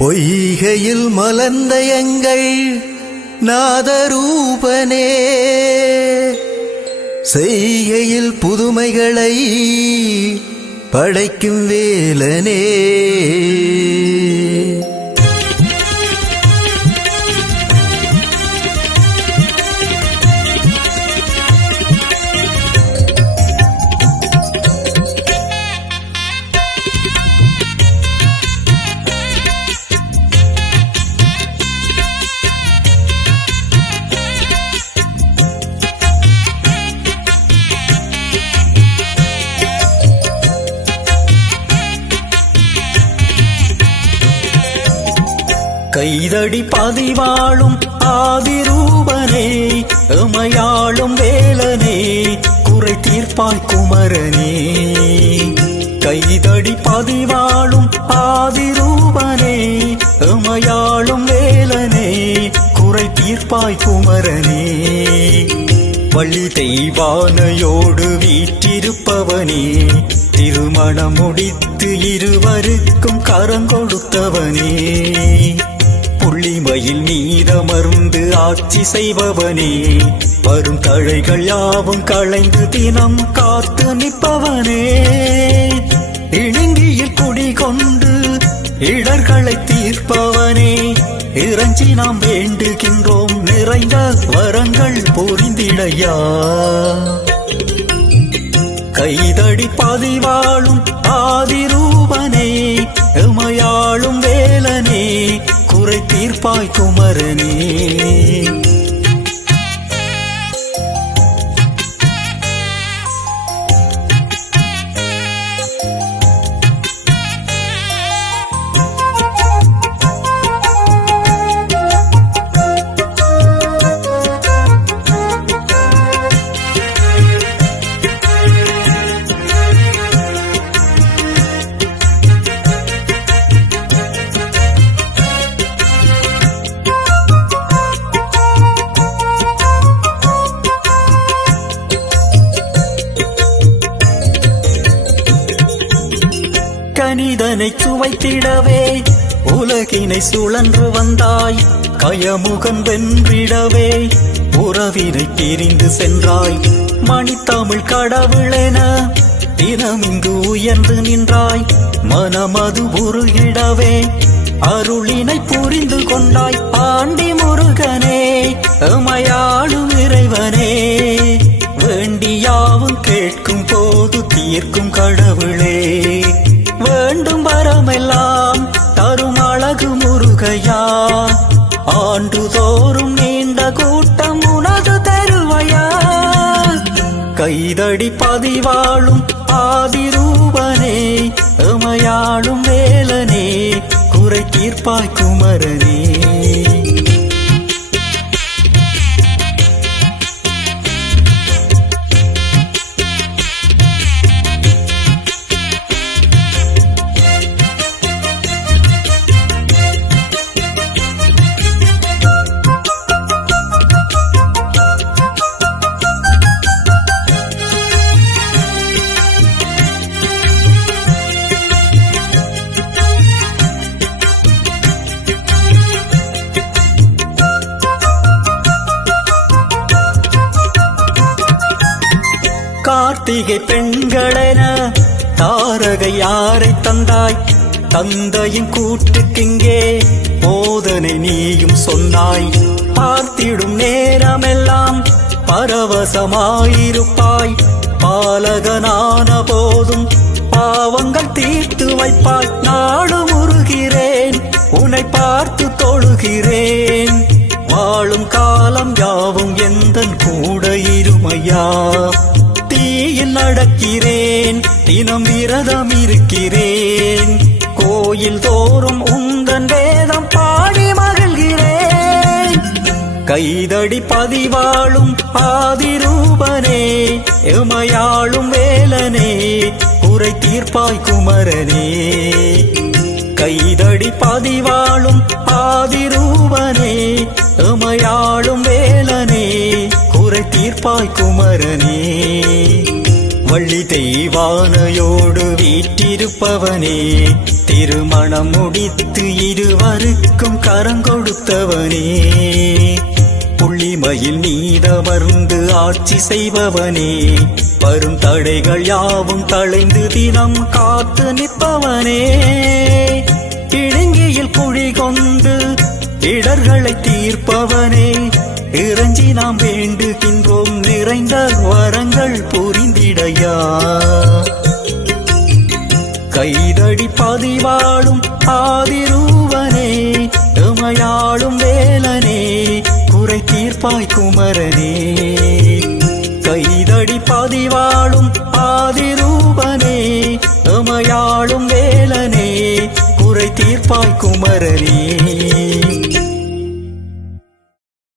பொய்கையில் மலர்ந்த எங்கள் நாதரூபனே, செய்கையில் புதுமைகளை படைக்கும் வேலனே. கைதடி பதிவாளும் ஆதிரூபனே, எமையாளும் வேலனே, குறை தீர்ப்பாய் குமரனே. கைதடி பதிவாளும் ஆதிரூபனே, எமையாளும் வேலனே, குறை தீர்ப்பாய் குமரனே. வள்ளி தெய்வானையோடு வீற்றிருப்பவனே, திருமணம் முடித்து இருவருக்கும் கரங்கொடுத்தவனே. புள்ளிமயில் மீதமர்ந்து ஆட்சி செய்பவனே, வரும் தழைகள் யாவும் களைந்து தினம் காத்து நிற்பவனே. இடுங்கியில் குடிகொண்டு இடர்களை தீர்ப்பவனே, இறைஞ்சி நாம் வேண்டுகின்றோம் நிறைந்த வரங்கள் புரிந்திடையா. கைதடி பதிவாளும் ஆதிரூபனே, எமையாளும் வேலனே, குறை தீர்ப்பாய் குமரனே. கனிதனை சுவைத்திடவே உலகினை சுழன்று வந்தாய், கயமுகன் வென்றிடவே உறவினை பிரிந்து சென்றாய். மணித்தமிழ் கடவுளென தினமிங்கு உயர்ந்து நின்றாய், மனமது உருகிடவே அருளினை புரிந்து கொண்டாய். ஆண்டி முருகனே, எமையாளும் இறைவனே, வேண்டியாவும் கேட்கும் போது தீர்க்கும் கடவுளே. வேண்டும் வரமெல்லாம் தரும் அழகு முருகையா, ஆண்டுதோறும் நீண்ட கூட்டம் உனது தருவையா. கைதடி பதிவாளும் ஆதிரூபனே, எமையாளும் வேலனே, குறை தீர்ப்பாய் குமரனே. கார்த்திகை பெண்களென தாரகை யாரை தந்தாய், தந்தையின் கூட்டுக்கிங்கே போதனை நீயும் சொன்னாய். பார்த்திடும் நேரமெல்லாம் பரவசமாயிருப்பாய், பாலகனான போதும் பாவங்கள் தீர்த்து வைப்பாய். நாடு முருகிறேன் உன்னை பார்த்து தொழுகிறேன், வாழும் காலம் யாவும் எந்தன் கூட இருமையா. தீயில் நடக்கிறேன் தினம் விரதம் இருக்கிறேன், கோயில் தோறும் உந்தன் வேதம் பாடி மகிழ்கிறேன். கைதடி பதிவாளும் ஆதிரூபனே, எமையாளும் வேலனே, குறை தீர்ப்பாய் குமரனே. கைதடி பதிவாளும் ஆதிரூபனே, எமையாளும் வேலனே, குறை தீர்ப்பாய் குமரனே. வள்ளி தெய்வானையோடு வீற்றிருப்பவனே, திருமணம் முடித்து இருவருக்கும் கரங்கொடுத்தவனே, புள்ளிமயில் நீதமர்ந்து ஆட்சி செய்பவனே, வரும் தடைகள் யாவும் களைந்து தினம் காத்து நிற்பவனே, இடுங்கியில் குழி கொண்டு இடர்களை தீர்ப்பவனே, இறைஞ்சி நாம் வேண்டுகின்றோம் நிறைந்த வரங்கள் புரிந்திடையா. கைதடி பதிவாளும் ஆதிரூபனே, எமையாளும் வேலனே, குறை தீர்ப்பாய் குமரனே. கைதடி பதிவாளும் ஆதிரூபனே, எமையாளும் வேலனே, குறை தீர்ப்பாய் குமரனே.